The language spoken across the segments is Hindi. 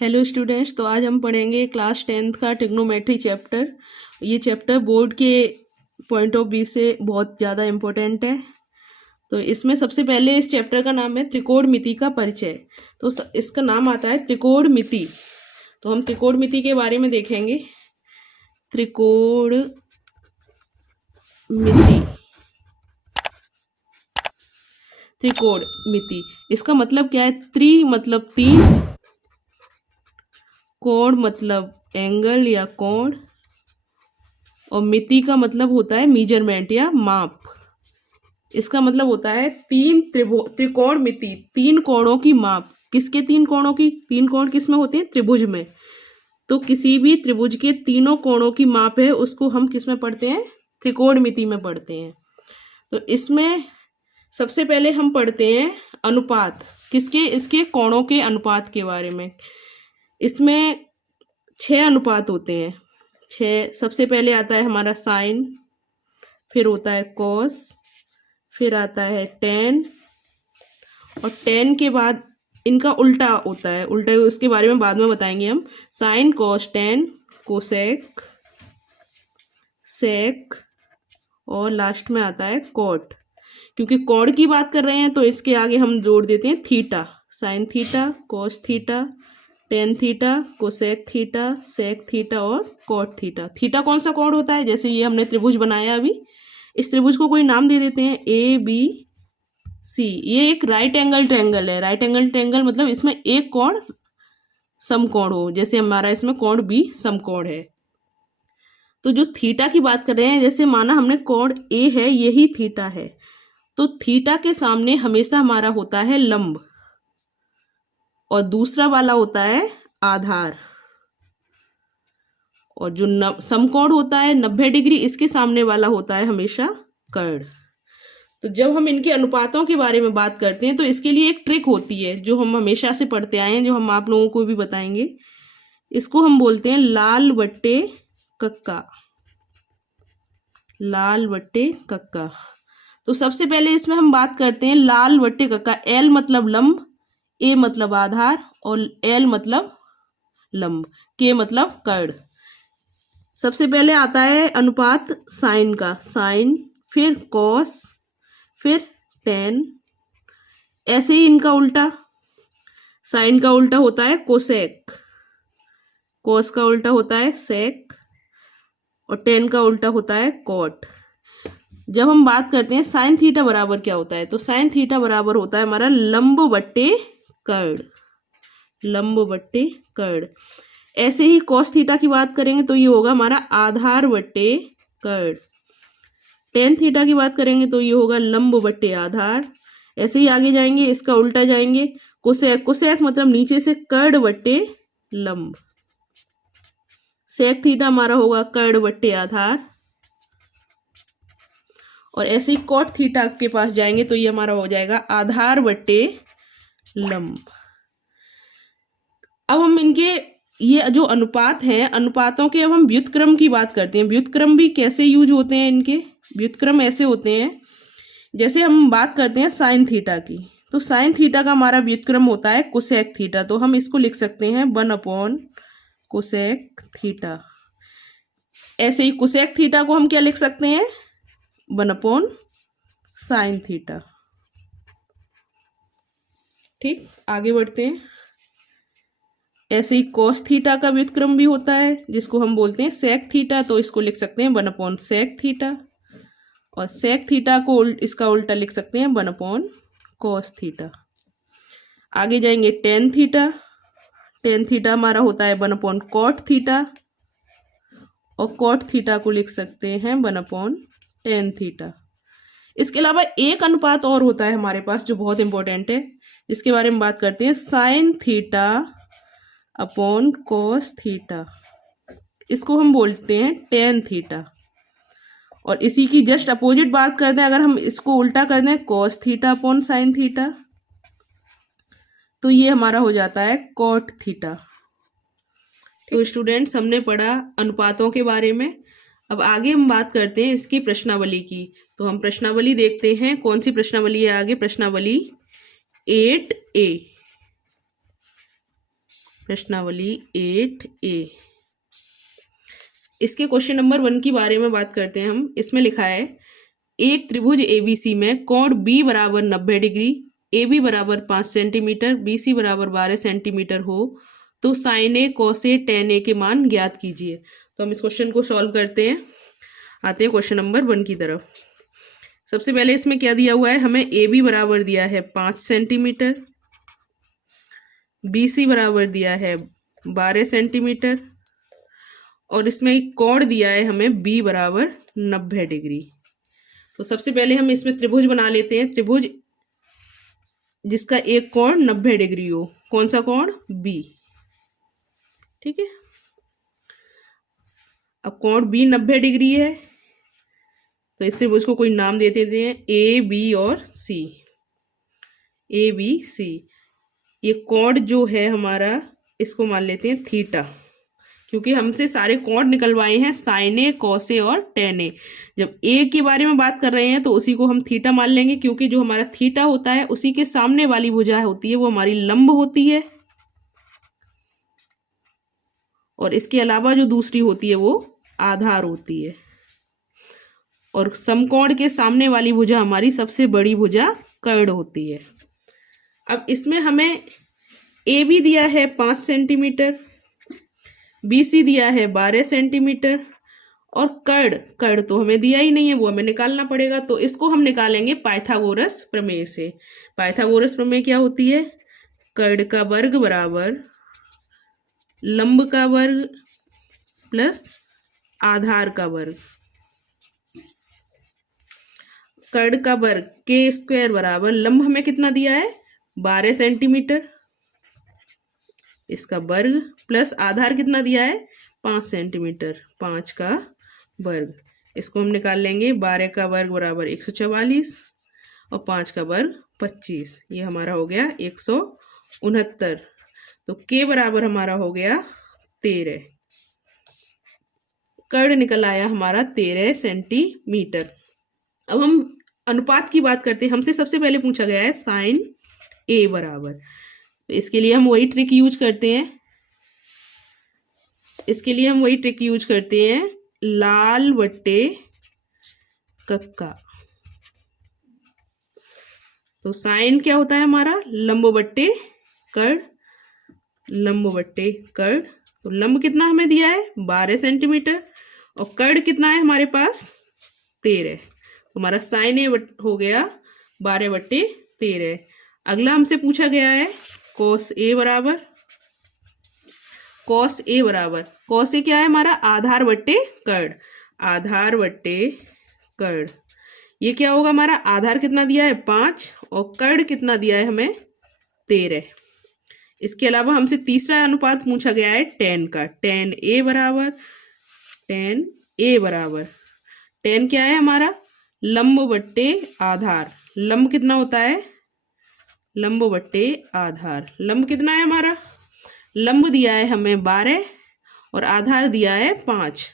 हेलो स्टूडेंट्स, तो आज हम पढ़ेंगे क्लास 10th का ट्रिग्नोमेट्री चैप्टर। ये चैप्टर बोर्ड के पॉइंट ऑफ व्यू से बहुत ज़्यादा इम्पोर्टेंट है। तो इसमें सबसे पहले इस चैप्टर का नाम है त्रिकोणमिति का परिचय। तो इसका नाम आता है त्रिकोणमिति। तो हम त्रिकोणमिति के बारे में देखेंगे। त्रिकोणमिति, त्रिकोणमिति इसका मतलब क्या है? त्रि मतलब तीन, कोण मतलब एंगल या कोण, और मिति का मतलब होता है मेजरमेंट या माप। इसका मतलब होता है त्रिकोणमिति, तीन कोणों की माप। किसके तीन कोणों की? तीन कोण किस में होते हैं? त्रिभुज में। तो किसी भी त्रिभुज के तीनों कोणों की माप है, उसको हम किस में पढ़ते हैं? त्रिकोणमिति में पढ़ते हैं। तो इसमें सबसे पहले हम पढ़ते हैं अनुपात। किसके? इसके कोणों के अनुपात के बारे में। इसमें 6 अनुपात होते हैं। 6 सबसे पहले आता है हमारा साइन, फिर होता है कॉस, फिर आता है टेन, और टेन के बाद इनका उल्टा होता है। उल्टा उसके बारे में बाद में बताएंगे हम। साइन, कॉस, टेन, कोसेक, सेक, और लास्ट में आता है कॉट। क्योंकि कोण की बात कर रहे हैं तो इसके आगे हम जोड़ देते हैं theta. Sine theta, cos theta, tan theta, cosec theta, sec theta और कॉट थीटा। थीटा कौन सा कोण होता है? जैसे ये हमने त्रिभुज बनाया अभी, इस त्रिभुज को कोई नाम दे देते हैं ए बी सी। ये एक राइट एंगल ट्रायंगल है। राइट एंगल ट्रायंगल मतलब इसमें एक कोण समकोण हो। जैसे हमारा इसमें कोण बी समकोण है। तो जो थीटा की बात कर रहे हैं, जैसे माना हमने कोण ए है, यही थीटा है, तो थीटा के सामने हमेशा हमारा होता है लंब, और दूसरा वाला होता है आधार। और जो समकोण होता है 90 डिग्री, इसके सामने वाला होता है हमेशा कर्ण। तो जब हम इनके अनुपातों के बारे में बात करते हैं तो इसके लिए एक ट्रिक होती है जो हम हमेशा से पढ़ते आए हैं, जो हम आप लोगों को भी बताएंगे। इसको हम बोलते हैं लाल बट्टे कक्का। लाल बट्टे कक्का। तो सबसे पहले इसमें हम बात करते हैं लाल बट्टे कक्का। एल मतलब लंब, ए मतलब आधार, और एल मतलब लंब, के मतलब कर्ण। सबसे पहले आता है अनुपात साइन का। साइन, फिर कॉस, फिर टेन। ऐसे ही इनका उल्टा। साइन का उल्टा होता है कोसेक, कॉस का उल्टा होता है सेक, और टेन का उल्टा होता है कॉट। जब हम बात करते हैं साइन थीटा बराबर क्या होता है, तो साइन थीटा बराबर होता है हमारा लंब बट्टे कर्ण। लंब बट्टे कर्ण। ऐसे ही कॉस थीटा की बात करेंगे तो ये होगा हमारा आधार बट्टे कर्ण। टेन थीटा की बात करेंगे तो ये होगा लंब बट्टे आधार। ऐसे ही आगे जाएंगे, इसका उल्टा जाएंगे। कोसेक, कोसेक मतलब नीचे से कर्ण बट्टे लंब। सेक थीटा हमारा होगा कर्ण बट्टे आधार। और ऐसे ही कॉट थीटा के पास जाएंगे तो ये हमारा हो जाएगा आधार बट्टे लंब। अब हम इनके ये जो अनुपात हैं, अनुपातों के अब हम व्युत्क्रम की बात करते हैं। व्युत्क्रम भी कैसे यूज होते हैं इनके? व्युत्क्रम ऐसे होते हैं, जैसे हम बात करते हैं साइन थीटा की, तो साइन थीटा का हमारा व्युत्क्रम होता है कोसेक थीटा। तो हम इसको लिख सकते हैं 1 कोसेक थीटा। ऐसे ही कोसेक थीटा को हम क्या लिख सकते हैं? 1 साइन थीटा। ठीक, आगे बढ़ते हैं। ऐसे ही कॉस थीटा का व्युत्क्रम भी होता है, जिसको हम बोलते हैं सेक थीटा। तो इसको लिख सकते हैं 1 सेक थीटा, और सेक थीटा को इसका उल्टा लिख सकते हैं 1 कॉस थीटा। आगे जाएंगे टेन थीटा। टेन थीटा हमारा होता है 1 कॉट थीटा, और कॉट थीटा को लिख सकते हैं 1 टेन थीटा। इसके अलावा एक अनुपात और होता है हमारे पास जो बहुत इंपॉर्टेंट है, इसके बारे में बात करते हैं। Sine theta upon cos theta, इसको हम बोलते हैं टेन थीटा। और इसी की जस्ट अपोजिट बात करते हैं, अगर हम इसको उल्टा कर दें cos theta upon sine theta, तो ये हमारा हो जाता है कॉट थीटा। तो स्टूडेंट्स, हमने पढ़ा अनुपातों के बारे में। अब आगे हम बात करते हैं इसकी प्रश्नावली की। तो हम प्रश्नावली देखते हैं। कौन सी प्रश्नावली है आगे? प्रश्नावली 8A। प्रश्नावली 8A। इसके क्वेश्चन नंबर 1 के बारे में बात करते हैं हम। इसमें लिखा है एक त्रिभुज ABC में कोण B बराबर 90 डिग्री, AB बराबर 5 सेंटीमीटर, BC बराबर 12 सेंटीमीटर हो तो sign A cos A ten ए के मान ज्ञात कीजिए। तो हम इस क्वेश्चन को सॉल्व करते हैं। आते हैं क्वेश्चन नंबर 1 की तरफ। सबसे पहले इसमें क्या दिया हुआ है, हमें AB बराबर दिया है 5 सेंटीमीटर, BC बराबर दिया है 12 सेंटीमीटर और इसमें एक कोण दिया है हमें B बराबर 90 डिग्री। तो सबसे पहले हम इसमें त्रिभुज बना लेते हैं। त्रिभुज जिसका एक कोण 90 डिग्री हो। कौन सा कोण? B। ठीक है, अब कोण B 90 डिग्री है तो इस त्रिभुज को कोई नाम दे देते हैं A B और C। ABC, ये कोण जो है हमारा इसको मान लेते हैं थीटा, क्योंकि हमसे सारे कोण निकलवाए हैं साइन ए, कॉस ए और टेन ए। जब ए के बारे में बात कर रहे हैं तो उसी को हम थीटा मान लेंगे, क्योंकि जो हमारा थीटा होता है उसी के सामने वाली भुजा होती है वो हमारी लंब होती है और इसके अलावा जो दूसरी होती है वो आधार होती है। और समकोण के सामने वाली भुजा हमारी सबसे बड़ी भुजा कर्ण होती है। अब इसमें हमें ए बी दिया है 5 सेंटीमीटर, BC दिया है 12 सेंटीमीटर और कर्ण तो हमें दिया ही नहीं है, वो हमें निकालना पड़ेगा। तो इसको हम निकालेंगे पाइथागोरस प्रमेय से। पाइथागोरस प्रमेय क्या होती है? कर्ण का वर्ग बराबर लंब का वर्ग प्लस आधार का वर्ग। कर्ण का वर्ग के स्क्वायर बराबर लंब हमें कितना दिया है 12 सेंटीमीटर, इसका वर्ग प्लस आधार कितना दिया है 5 सेंटीमीटर, 5 का वर्ग। इसको हम निकाल लेंगे। 12 का वर्ग बराबर 144 और 5 का वर्ग 25। ये हमारा हो गया 169। तो के बराबर हमारा हो गया 13। कर्ण निकल आया हमारा 13 सेंटीमीटर। अब हम अनुपात की बात करते हैं। हमसे सबसे पहले पूछा गया है साइन ए बराबर, तो इसके लिए हम वही ट्रिक यूज करते हैं। लाल बट्टे कक्का। तो साइन क्या होता है हमारा लंब बट्टे कर्ण, लंब बट्टे कर्ण। तो लंब कितना हमें दिया है 12 सेंटीमीटर और कर्ण कितना है हमारे पास 13। तो हमारा साइन ए हो गया 12/13। अगला हमसे पूछा गया है कॉस ए बराबर, कॉस ए क्या है हमारा आधार बट्टे कर्ण, आधार बट्टे कर्ण। ये क्या होगा हमारा आधार कितना दिया है 5 और कर्ण कितना दिया है हमें 13। इसके अलावा हमसे तीसरा अनुपात पूछा गया है टेन का। टेन ए बराबर टेन क्या है हमारा लंब बट्टे आधार। लंब कितना होता है लंब बट्टे आधार। लंब कितना है हमारा, लंब दिया है हमें 12 और आधार दिया है 5,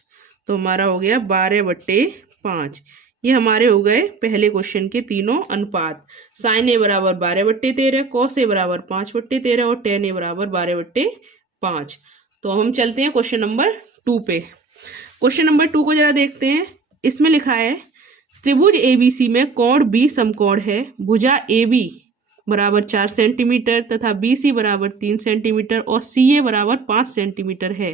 तो हमारा हो गया 12/5। ये हमारे हो गए पहले क्वेश्चन के तीनों अनुपात। साइन ए बराबर 12/13, कॉस ए बराबर 5/13 और टेन ए बराबर 12/5। तो हम चलते हैं क्वेश्चन नंबर 2 पे। क्वेश्चन नंबर 2 को जरा देखते हैं। इसमें लिखा है त्रिभुज ABC में कोण B समकोण है, भुजा AB बराबर 4 सेंटीमीटर तथा BC बराबर 3 सेंटीमीटर और CA बराबर 5 सेंटीमीटर है,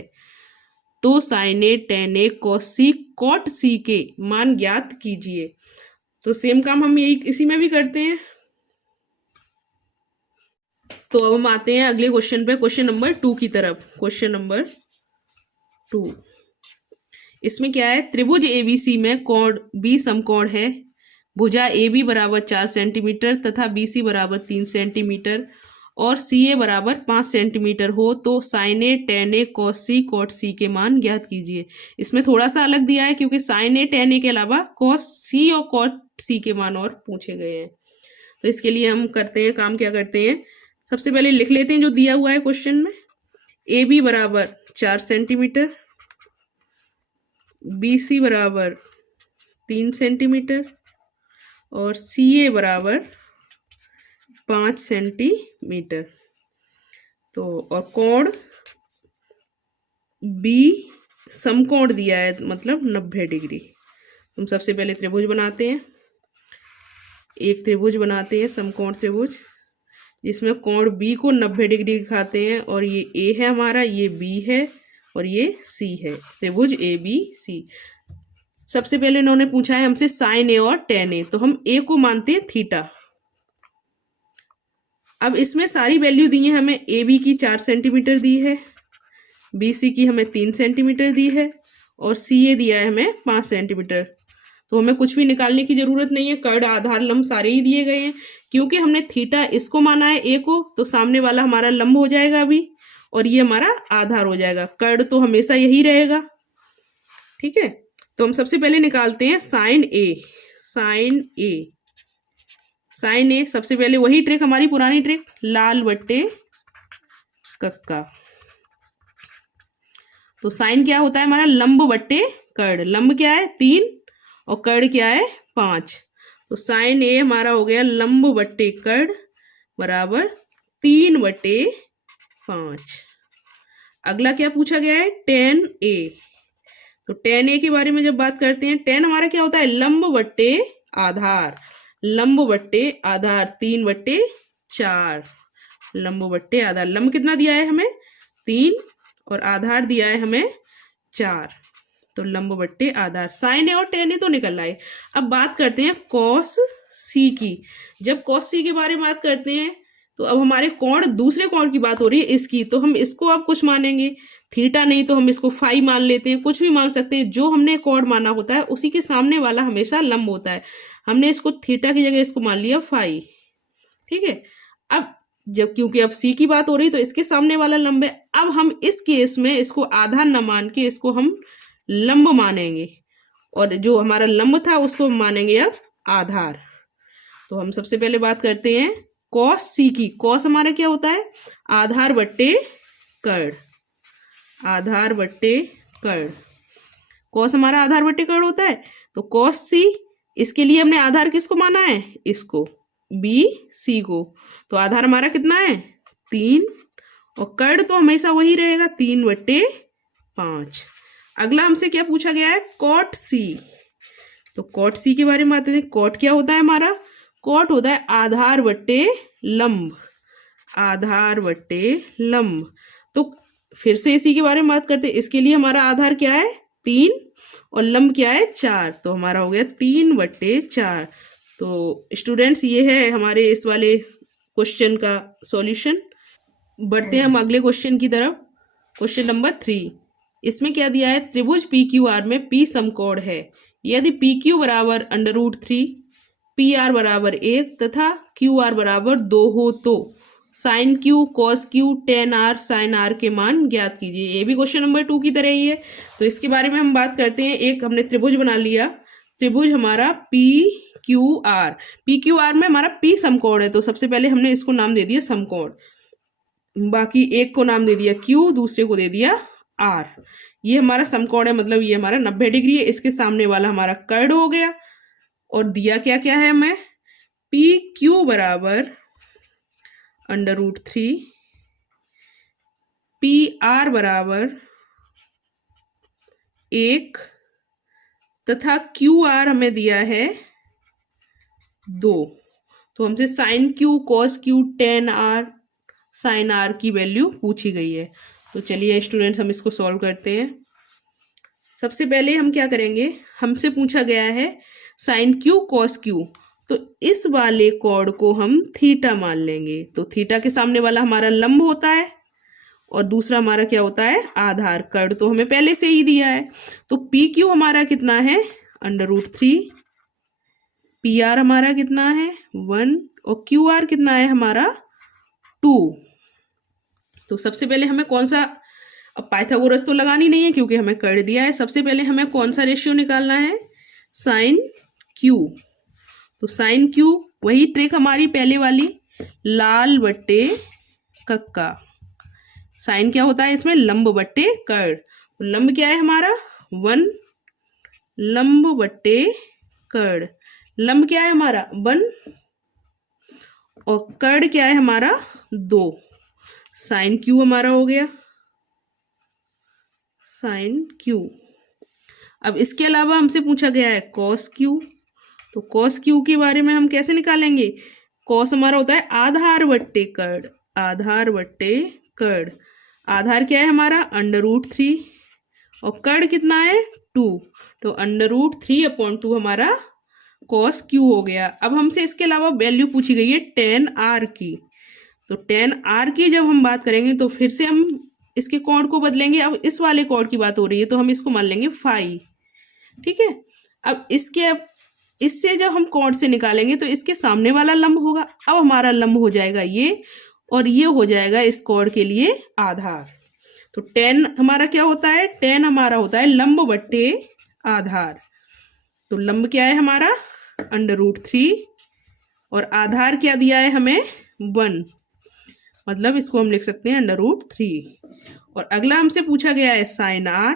तो साइन ए टेन ए कॉस C कॉट C के मान ज्ञात कीजिए। तो सेम काम हम इसी में भी करते हैं। तो अब हम आते हैं अगले क्वेश्चन पे, क्वेश्चन नंबर 2 की तरफ। क्वेश्चन नंबर 2, इसमें क्या है त्रिभुज ABC में कोण B समकोण है, भुजा AB बराबर 4 सेंटीमीटर तथा BC बराबर 3 सेंटीमीटर और CA बराबर 5 सेंटीमीटर हो, तो साइन ए टेन ए कॉस C कॉट C के मान ज्ञात कीजिए। इसमें थोड़ा सा अलग दिया है क्योंकि साइन ए टेन ए के अलावा कॉस C और कॉट C के मान और पूछे गए हैं। तो इसके लिए हम करते हैं काम, क्या करते हैं सबसे पहले लिख लेते हैं जो दिया हुआ है क्वेश्चन में। AB बराबर 4 सेंटीमीटर, BC बराबर 3 सेंटीमीटर और CA बराबर 5 सेंटीमीटर। तो और कोण बी समकोण दिया है, मतलब 90 डिग्री। हम सबसे पहले त्रिभुज बनाते हैं, एक त्रिभुज बनाते हैं, समकोण त्रिभुज, जिसमें कोण बी को 90 डिग्री दिखाते हैं। और ये ए है हमारा, ये बी है और ये सी है, त्रिभुज ए बी सी। सबसे पहले इन्होंने पूछा है हमसे साइन ए और टेन ए, तो हम ए को मानते हैं थीटा। अब इसमें सारी वैल्यू दी है हमें, ए बी की 4 सेंटीमीटर दी है, बी सी की हमें 3 सेंटीमीटर दी है और सी ए दिया है हमें 5 सेंटीमीटर। तो हमें कुछ भी निकालने की जरूरत नहीं है, कर्ण आधार लंब सारे ही दिए गए हैं। क्योंकि हमने थीटा इसको माना है ए को, तो सामने वाला हमारा लंब हो जाएगा अभी और ये हमारा आधार हो जाएगा। कर्ण तो हमेशा यही रहेगा, ठीक है। तो हम सबसे पहले निकालते हैं साइन ए। साइन ए, साइन ए, सबसे पहले वही ट्रिक, हमारी पुरानी ट्रिक, लाल बट्टे कक्का। तो साइन क्या होता है हमारा, लंब बट्टे कर्ण। लंब क्या है 3 और कर्ण क्या है 5। तो साइन ए हमारा हो गया लंब बट्टे कर्ण बराबर 3/5। अगला क्या पूछा गया है, टेन ए। तो टेन ए के बारे में जब बात करते हैं, टेन हमारा क्या होता है, लंब बट्टे आधार। लंब बट्टे आधार 3/4, लंब बट्टे आधार। लंब कितना दिया है हमें 3 और आधार दिया है हमें 4, तो लंब बट्टे आधार। साइन ए और टेन ए तो निकल आए। अब बात करते हैं कॉस सी की। जब कॉस सी के बारे में बात करते हैं तो अब हमारे कोण, दूसरे कोण की बात हो रही है इसकी, तो हम इसको अब कुछ मानेंगे, थीटा नहीं तो हम इसको फाई मान लेते हैं, कुछ भी मान सकते हैं। जो हमने कोण माना होता है उसी के सामने वाला हमेशा लंब होता है। हमने इसको थीटा की जगह इसको मान लिया फाई, ठीक है। अब जब क्योंकि अब सी की बात हो रही है तो इसके सामने वाला लंब है। अब हम इस केस में इसको आधार न मान के इसको हम लंब मानेंगे और जो हमारा लंब था उसको मानेंगे अब आधार। तो हम सबसे पहले बात करते हैं कॉस सी की। कॉस हमारा क्या होता है, आधार बट्टे कर्ण। आधार बट्टे कर्ण, कॉस हमारा आधार बट्टे कर्ण होता है। तो कॉस सी, इसके लिए हमने आधार किसको माना है, इसको, बी सी को। तो आधार हमारा कितना है 3 और कर्ण तो हमेशा वही रहेगा 3/5। अगला हमसे क्या पूछा गया है, कॉट सी। तो कॉट सी के बारे में बात करते हैं। कॉट क्या होता है हमारा, कॉट होता है आधार बट्टे लंब। आधार बट्टे लंब। तो फिर से इसी के बारे में बात करते हैं। इसके लिए हमारा आधार क्या है 3 और लंब क्या है 4, तो हमारा हो गया 3/4। तो स्टूडेंट्स ये है हमारे इस वाले क्वेश्चन का सॉल्यूशन। बढ़ते हैं हम अगले क्वेश्चन की तरफ। क्वेश्चन नंबर 3, इसमें क्या दिया है, त्रिभुज पी क्यू आर में पी समकोण है। यदि पी क्यू बराबर √3, पी आर बराबर 1 तथा क्यू आर बराबर 2 हो तो sine Q cos Q tan R sine R के मान ज्ञात कीजिए। ये भी क्वेश्चन नंबर 2 की तरह ही है। तो इसके बारे में हम बात करते हैं। एक हमने त्रिभुज बना लिया, त्रिभुज हमारा P Q R. P Q R में हमारा पी समकोण है, तो सबसे पहले हमने इसको नाम दे दिया समकोण, बाकी एक को नाम दे दिया क्यू, दूसरे को दे दिया आर। ये हमारा समकोण है, मतलब ये हमारा 90 डिग्री है। इसके सामने वाला हमारा कर्ण हो गया। और दिया क्या क्या है हमें, पी क्यू बराबर √3, पी आर बराबर 1 तथा क्यू आर हमें दिया है 2। तो हमसे sine Q cos Q tan R sine R की वैल्यू पूछी गई है। तो चलिए स्टूडेंट्स हम इसको सॉल्व करते हैं। सबसे पहले हम क्या करेंगे, हमसे पूछा गया है साइन क्यू कॉस क्यू, तो इस वाले कोण को हम थीटा मान लेंगे। तो थीटा के सामने वाला हमारा लंब होता है और दूसरा हमारा क्या होता है आधार। कर्ण तो हमें पहले से ही दिया है। तो पी क्यू हमारा कितना है √3, पी आर हमारा कितना है 1 और क्यू आर कितना है हमारा 2। तो सबसे पहले हमें कौन सा, अब पाइथागोरस तो लगानी नहीं है क्योंकि हमें कर्ण दिया है। सबसे पहले हमें कौन सा रेशियो निकालना है, साइन क्यू। तो साइन क्यू वही ट्रिक हमारी पहले वाली, लाल बट्टे कक्का। साइन क्या होता है इसमें, लंब बट्टे कर्ण। तो लंब क्या है हमारा 1, लंब बट्टे कर्ण। लंब क्या है हमारा 1 और कर्ण क्या है हमारा 2। साइन क्यू हमारा हो गया। Sine Q. अब इसके अलावा हमसे पूछा गया है कॉस क्यू, तो कॉस क्यू के बारे में हम कैसे निकालेंगे? कॉस हमारा होता है आधार बट्टे कर्ण, आधार बट्टे कर्ण। आधार क्या है हमारा? √3 और कर्ण कितना है? 2, तो √3/2 हमारा कॉस क्यू हो गया। अब हमसे इसके अलावा वैल्यू पूछी गई है tan r की, तो tan r की जब हम बात करेंगे तो फिर से हम इसके कोण को बदलेंगे। अब इस वाले कोण की बात हो रही है तो हम इसको मान लेंगे फाई, ठीक है। अब इससे जब हम कोण से निकालेंगे तो इसके सामने वाला लंब होगा। अब हमारा लंब हो जाएगा ये, और ये हो जाएगा इस कोण के लिए आधार। तो tan हमारा क्या होता है? tan हमारा होता है लंब बट्टे आधार। तो लंब क्या है हमारा? √3 और आधार क्या दिया है हमें? 1, मतलब इसको हम लिख सकते हैं √3। और अगला हमसे पूछा गया है साइन r।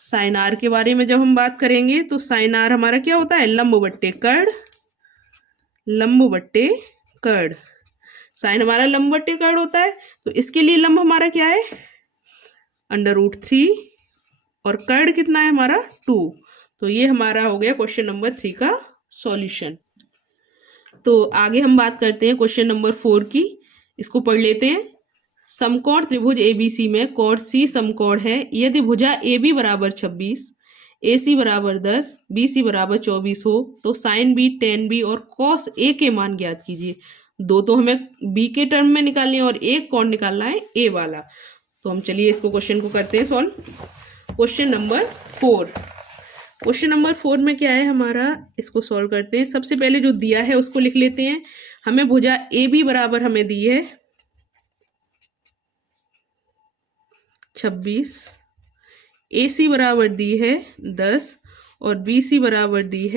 साइन r के बारे में जब हम बात करेंगे तो साइन r हमारा क्या होता है? लंब बट्टे कर्ण, लंब बट्टे कर्ण। साइन हमारा लंब बट्टे कर्ण होता है, तो इसके लिए लंब हमारा क्या है? √3 और कर्ण कितना है हमारा? 2। तो ये हमारा हो गया क्वेश्चन नंबर 3 का सॉल्यूशन। तो आगे हम बात करते हैं क्वेश्चन नंबर 4 की, इसको पढ़ लेते हैं। समकोण त्रिभुज ABC में कोण C समकोण है यदि भुजा AB बराबर 26, AC बराबर 10, BC बराबर 24 हो तो साइन B, tan B और cos A के मान ज्ञात कीजिए। दो तो हमें B के टर्म में निकालने हैं और एक कोण निकालना है A वाला। तो हम चलिए इसको क्वेश्चन को करते हैं solve. Question number 4, question number 4 में क्या है हमारा, इसको सॉल्व करते हैं। सबसे पहले जो दिया है उसको लिख लेते हैं। हमें भुजा AB बराबर हमें दी है 26, AC बराबर दी है 10 और BC बराबर दी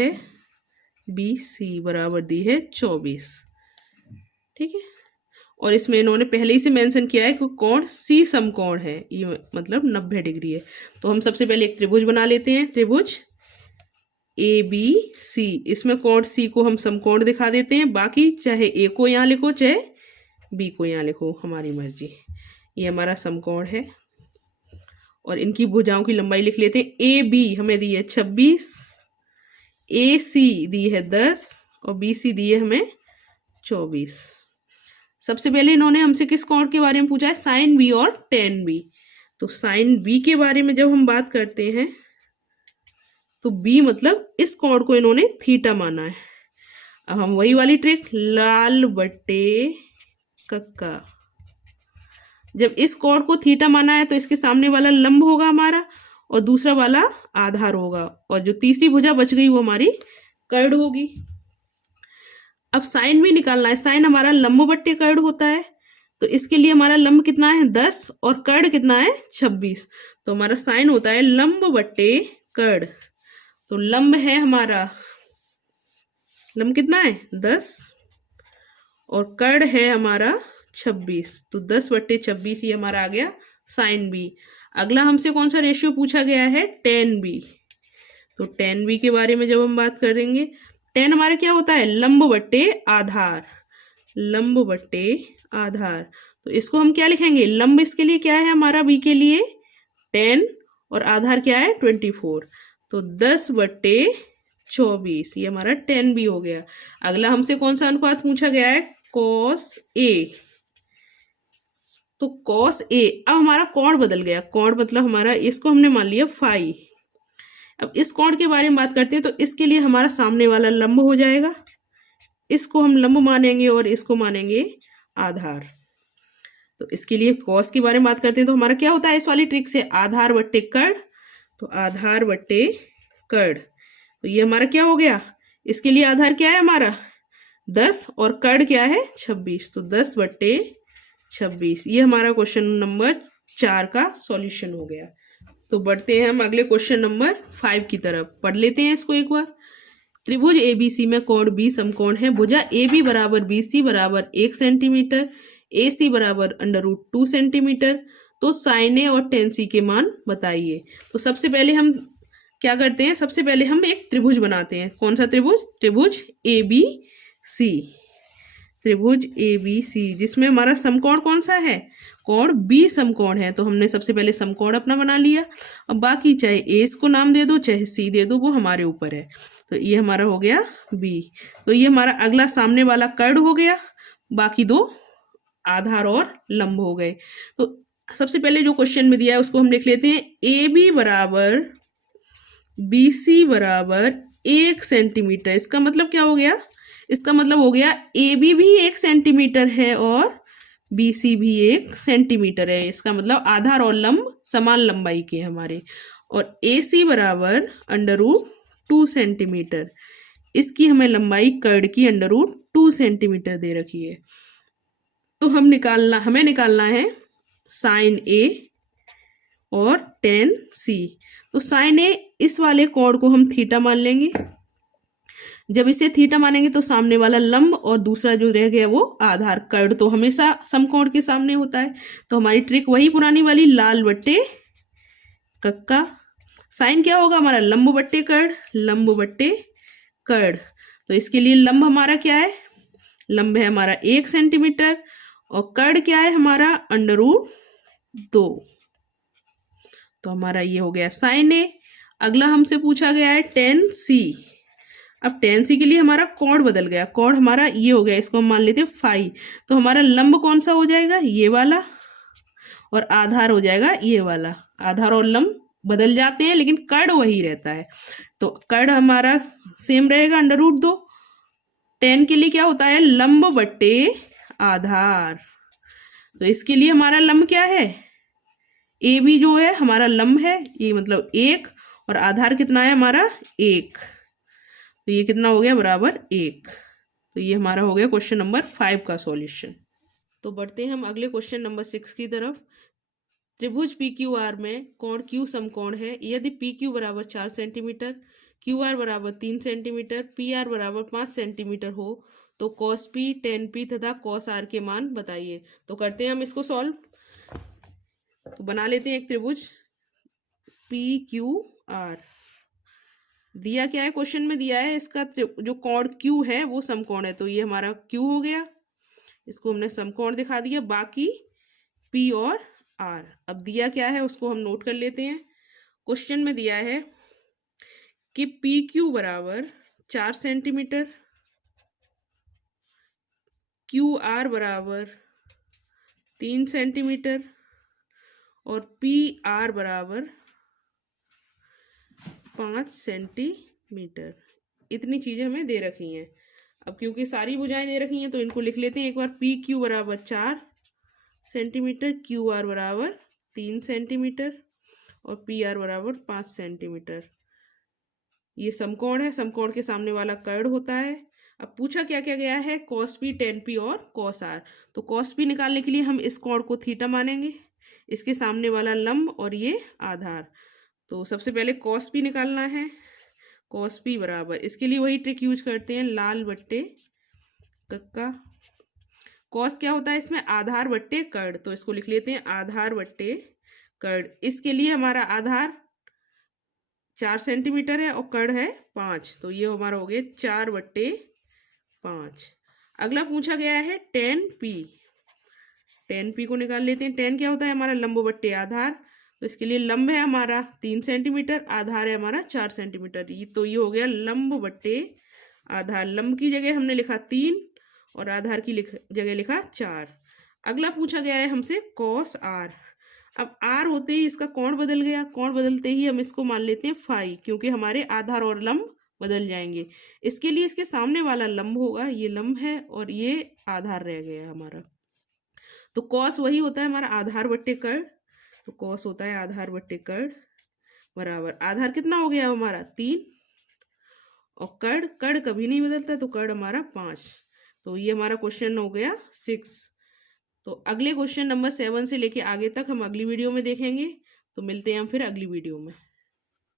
है 24, ठीक है। और इसमें इन्होंने पहले ही से मेंशन किया है कि कोण C समकोण है, ये मतलब 90 डिग्री है। तो हम सबसे पहले एक त्रिभुज बना लेते हैं, त्रिभुज ABC। इसमें कोण C को हम समकोण दिखा देते हैं, बाकी चाहे A को यहाँ लिखो चाहे B को यहाँ लिखो, हमारी मर्जी। ये हमारा समकोण है और इनकी भुजाओं की लंबाई लिख लेते हैं। AB हमें दी है 26, AC दी है 10 और BC दी है हमें 24। सबसे पहले इन्होंने हमसे किस कोण के बारे में पूछा है? साइन B और tan B। तो साइन B के बारे में जब हम बात करते हैं तो B मतलब इस कोण को इन्होंने थीटा माना है। अब हम वही वाली ट्रिक, लाल बट्टे कक्का। जब इस कोण को थीटा माना है तो इसके सामने वाला लंब होगा हमारा और दूसरा वाला आधार होगा, और जो तीसरी भुजा बच गई वो हमारी कर्ण होगी। अब साइन भी निकालना है। साइन हमारा लंब बट्टे कर्ण होता है, तो इसके लिए हमारा लंब कितना है? 10 और कर्ण कितना है? 26। तो हमारा साइन होता है लंब बट्टे कर्ण। तो लंब है हमारा, लंब कितना है? 10 और कर्ण है हमारा 26, तो 10/26 ये हमारा आ गया साइन B। अगला हमसे कौन सा रेशियो पूछा गया है? tan B। तो tan B के बारे में जब हम बात करेंगे, tan हमारा क्या होता है? लंब बट्टे आधार, लंब बट्टे आधार। तो इसको हम क्या लिखेंगे? लंब इसके लिए क्या है हमारा? B के लिए 10 और आधार क्या है? 24। तो 10/24 ये हमारा tan B हो गया। अगला हमसे कौन सा अनुपात पूछा गया है? cos A। तो cos A, अब हमारा कोण बदल गया। कोण मतलब हमारा, इसको हमने मान लिया फाई। अब इस कोण के बारे में बात करते हैं तो इसके लिए हमारा सामने वाला लंब हो जाएगा, इसको हम लंब मानेंगे और इसको मानेंगे आधार। तो इसके लिए cos के बारे में बात करते हैं तो हमारा क्या होता है इस वाली ट्रिक से? आधार बट्टे कर्ण। तो आधार बट्टे कर्ण, तो ये हमारा क्या हो गया? इसके लिए आधार क्या है हमारा? 10 और कर्ण क्या है? 26। तो 10/26 ये हमारा क्वेश्चन नंबर 4 का सॉल्यूशन हो गया। तो बढ़ते हैं हम अगले क्वेश्चन नंबर 5 की तरफ। पढ़ लेते हैं इसको एक बार। त्रिभुज ABC में कोण B समकोण है। भुजा AB बराबर BC बराबर 1 सेंटीमीटर, AC बराबर √2 सेंटीमीटर। तो साइन A और tan C के मान बताइए। तो सबसे पहले हम क्या करते हैं? सबसे पहले हम एक त्रिभुज बनाते हैं। कौन सा त्रिभुज? त्रिभुज ABC। त्रिभुज ABC जिसमें हमारा समकोण कौन सा है, कोण बी समकोण है। तो हमने सबसे पहले समकोण अपना बना लिया। अब बाकी चाहे ए इसको नाम दे दो चाहे सी दे दो, वो हमारे ऊपर है। तो ये हमारा हो गया बी। तो ये हमारा अगला सामने वाला कर्ण हो गया, बाकी दो आधार और लंब हो गए। तो सबसे पहले जो क्वेश्चन में दिया है उसको हम लिख लेते हैं। ए बी बराबर बी सी बराबर 1 सेंटीमीटर। इसका मतलब क्या हो गया, इसका मतलब हो गया ए बी भी 1 सेंटीमीटर है और बी सी भी 1 सेंटीमीटर है। इसका मतलब आधार और लंब समान लंबाई के हमारे। और ए सी बराबर √2 सेंटीमीटर। इसकी हमें लंबाई कर्ण की √2 सेंटीमीटर दे रखी है। तो हमें निकालना है साइन ए और tan C। तो साइन ए इस वाले कोण को हम थीटा मान लेंगे। जब इसे थीटा मानेंगे तो सामने वाला लंब और दूसरा जो रह गया वो आधार। कर्ण तो हमेशा समकोण के सामने होता है। तो हमारी ट्रिक वही पुरानी वाली, लाल बट्टे कक्का। साइन क्या होगा हमारा, लंब बट्टे कर्ण, लंब बट्टे कर्ण। तो इसके लिए लंब हमारा क्या है, लंब है हमारा 1 सेंटीमीटर और कर्ण क्या है हमारा √2। तो हमारा ये हो गया साइन ए। अगला हमसे पूछा गया है tan C। अब tan C के लिए हमारा कोण बदल गया, कोण हमारा ये हो गया, इसको हम मान लेते हैं फाई। तो हमारा लंब कौन सा हो जाएगा, ये वाला, और आधार हो जाएगा ये वाला। आधार और लंब बदल जाते हैं लेकिन कर्ण वही रहता है। तो कर्ण हमारा सेम रहेगा √2। tan के लिए क्या होता है, लंब बट्टे आधार। तो इसके लिए हमारा लंब क्या है, ए बी जो है हमारा लंब है, ये मतलब 1, और आधार कितना है हमारा 1। तो ये कितना हो गया, बराबर 1। तो ये हमारा हो गया क्वेश्चन नंबर 5 का सॉल्यूशन। तो बढ़ते हैं हम अगले क्वेश्चन नंबर 6 की तरफ। त्रिभुज PQR में कोण Q समकोण है। यदि PQ बराबर 4 सेंटीमीटर, QR बराबर 3 सेंटीमीटर, PR बराबर 5 सेंटीमीटर हो तो cos P, tan P तथा cos R के मान बताइए। तो करते हैं हम इसको सॉल्व। तो बना लेते हैं एक त्रिभुज PQR। दिया क्या है, क्वेश्चन में दिया है इसका जो कोण Q है वो समकोण है। तो ये हमारा Q हो गया, इसको हमने समकोण दिखा दिया। बाकी P और R। अब दिया क्या है उसको हम नोट कर लेते हैं। क्वेश्चन में दिया है कि PQ बराबर 4 सेंटीमीटर, QR बराबर 3 सेंटीमीटर और PR बराबर 5 सेंटीमीटर। इतनी चीज़ें हमें दे रखी हैं। अब क्योंकि सारी भुजाएं दे रखी हैं तो इनको लिख लेते हैं एक बार। PQ बराबर 4 सेंटीमीटर, QR बराबर 3 सेंटीमीटर और PR बराबर 5 सेंटीमीटर। ये समकोण है, समकोण के सामने वाला कर्ण होता है। अब पूछा क्या क्या गया है, cos P, tan P और cos R। तो cos P निकालने के लिए हम इस कोण को थीटा मानेंगे, इसके सामने वाला लंब और ये आधार। तो सबसे पहले cos P निकालना है। cos P बराबर, इसके लिए वही ट्रिक यूज करते हैं, लाल बट्टे कक्का। cos क्या होता है इसमें, आधार बट्टे कर्ण। तो इसको लिख लेते हैं आधार बट्टे कर्ण। इसके लिए हमारा आधार 4 सेंटीमीटर है और कर्ण है 5। तो ये हमारा हो गया 4/5। अगला पूछा गया है tan P। tan P को निकाल लेते हैं। tan क्या होता है हमारा, लंब बट्टे आधार। तो इसके लिए लंब है हमारा 3 सेंटीमीटर, आधार है हमारा 4 सेंटीमीटर। तो ये हो गया लंब बट्टे आधार। लंब की जगह हमने लिखा 3 और आधार की जगह लिखा 4। अगला पूछा गया है हमसे cos R। अब R होते ही इसका कोण बदल गया, कोण बदलते ही हम इसको मान लेते हैं फाई, क्योंकि हमारे आधार और लंब बदल जाएंगे। इसके लिए इसके सामने वाला लंब होगा, ये लंब है और ये आधार रह गया हमारा। तो cos वही होता है हमारा आधार बट्टे कर्ण। तो cos होता है आधार बट्टे कर्ण बराबर, आधार कितना हो गया हमारा 3 और कर्ण कभी नहीं बदलता, तो कर्ण हमारा 5। तो ये हमारा क्वेश्चन हो गया 6। तो अगले क्वेश्चन नंबर 7 से लेके आगे तक हम अगली वीडियो में देखेंगे। तो मिलते हैं हम फिर अगली वीडियो में।